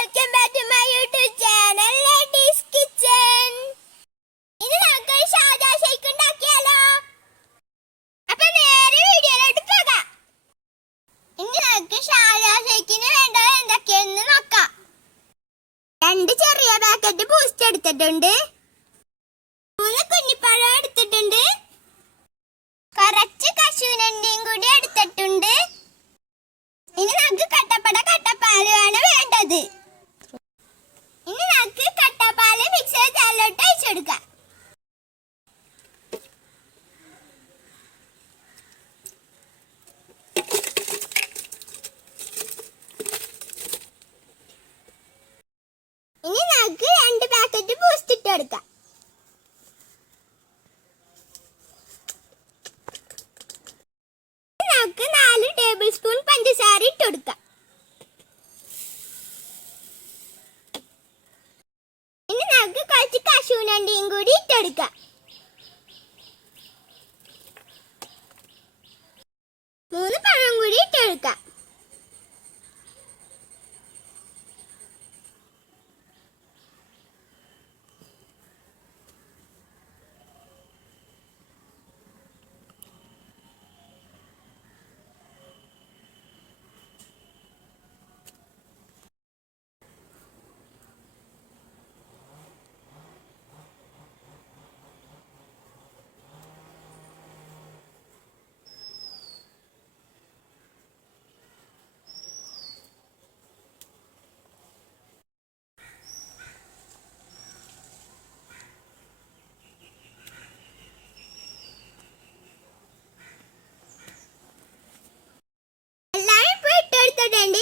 welcome back to my YouTube channel, Lady's Kitchen. ഇന്ന് നമുക്ക് Sharjah shake ഉണ്ടാക്കിയാലോ? അപ്പോൾ നേരെ വീഡിയോയിലോട്ട് പോകാം. ഇന്ന് നമുക്ക് ഷാർജ ഷേക്കിന് വേണ്ടത് എന്തൊക്കെയാണെന്ന് നോക്കാം. 2 ചെറിയ പാക്കറ്റ് ബൂസ്റ്റ് എടുത്തിട്ടുണ്ട്, 3 കുഞ്ഞിപ്പഴം എടുത്തിട്ടുണ്ട്, കുറച്ച് cashew നട്ട്സും കൂടി എടുത്തിട്ടുണ്ട്. ഇനി നമുക്ക് കട്ടപ്പാലാണ് വേണ്ടത്. ഇനി നമുക്ക് കട്ടപ്പാല് മിക്സർ ജാറിലോട്ട് ഒഴിച്ചെടുക്കാം. ഇനി നമുക്ക് 2 പാക്കറ്റ് ബൂസ്റ്റ് ഇട്ടെടുക്കാം. നമുക്ക് 4 ടേബിൾ സ്പൂൺ പഞ്ചസാര ഇട്ടെടുക്കാം. ഇനി നമുക്ക് കുറച്ച് cashew നട്ട്സും കൂടി ഇട്ടെടുക്കാം. 3 പഴം കൂടി ഇട്ടെടുക്കാം.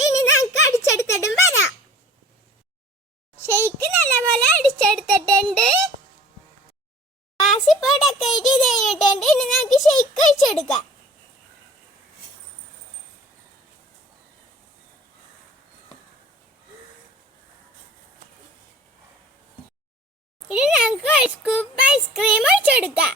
ഇനി നമുക്ക് അടിച്ചെടുത്തിട്ടും വരാം. ഷേക്ക് നല്ലപോലെ അടിച്ചെടുത്തിട്ടുണ്ട്, ഗ്ലാസ് ഇപ്പോൾ ഡെക്കറേറ്റ് ചെയ്ത് കഴിഞ്ഞിട്ടുണ്ട്. ഇനി നമുക്ക് ഷേക്ക് ഒഴിച്ചെടുക്കാം. ഇനി നമുക്ക് 1 സ്കൂപ്പ് ഐസ്ക്രീം ഒഴിച്ചെടുക്കാം.